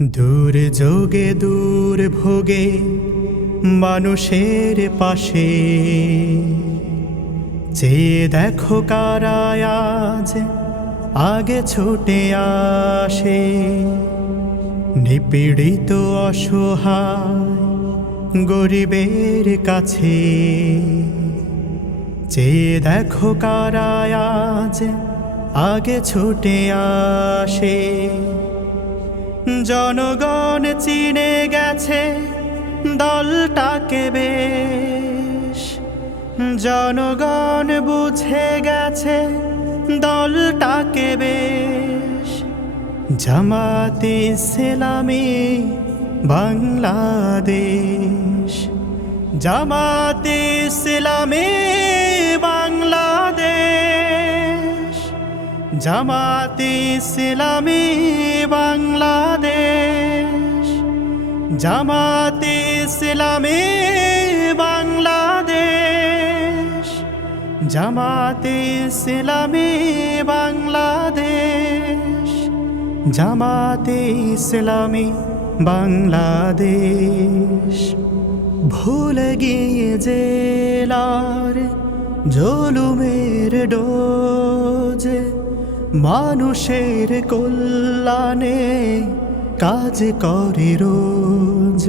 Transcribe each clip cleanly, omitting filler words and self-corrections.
দূর যোগে দূর ভোগে মানুষের পাশে চেয়ে দেখো কারা আজ আগে ছুটে আসে। নিপীড়িত অসহায় গরিবের কাছে চেয়ে দেখো কারা আজ আগে ছুটে আসে। জনগণ চিনে গেছে দলটাকে বেশ, জনগণ বুঝে গেছে দলটাকে বেশ। জামাতে ইসলামী বাংলাদেশ, জামাতে ইসলামী বাংলাদেশ, জামাতে ইসলামী বাংলাদেশ, জামাতে ইসলামী বাংলাদেশ, জামাতে ইসলামী বাংলাদেশ, জামাতে ইসলামী বাংলাদেশ। ভুলে গিয়ে জেলার জুলুমের ডোজ, মানুষের কল্যাণে কাজ করে রোজ।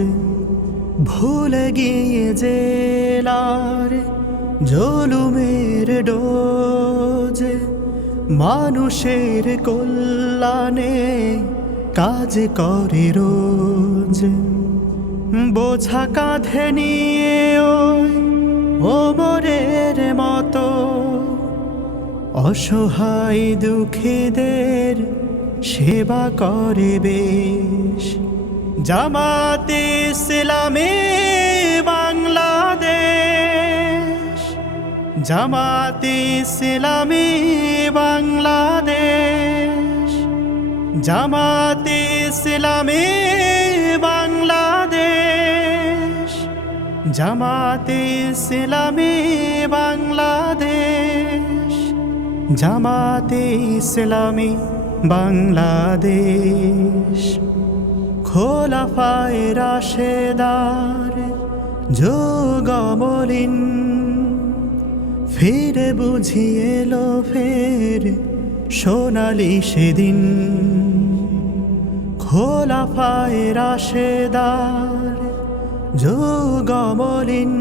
ভুলে গিয়ে জেলার জুলুমের ডোজ, মানুষের কল্যাণে কাজ করে রোজ। বোঝা কাঁধে নিয়ে ওই ওমরের মতো অসহায় দুঃখীদের সেবা করে বেশ। জামাতে ইসলামী বাংলাদেশ, জামাতে ইসলামী বাংলাদেশ, জামাতে ইসলামী বাংলাদেশ, জামাতে ইসলামী বাংলাদেশ, জামাতে ইসলামী বাংলাদেশ। খোলাফায়ে রাশেদার যুগমলিন ফিরে বুঝিয়ে এলো ফের সোনালি সেদিন। খোলাফায়ে রাশেদার যুগমলিন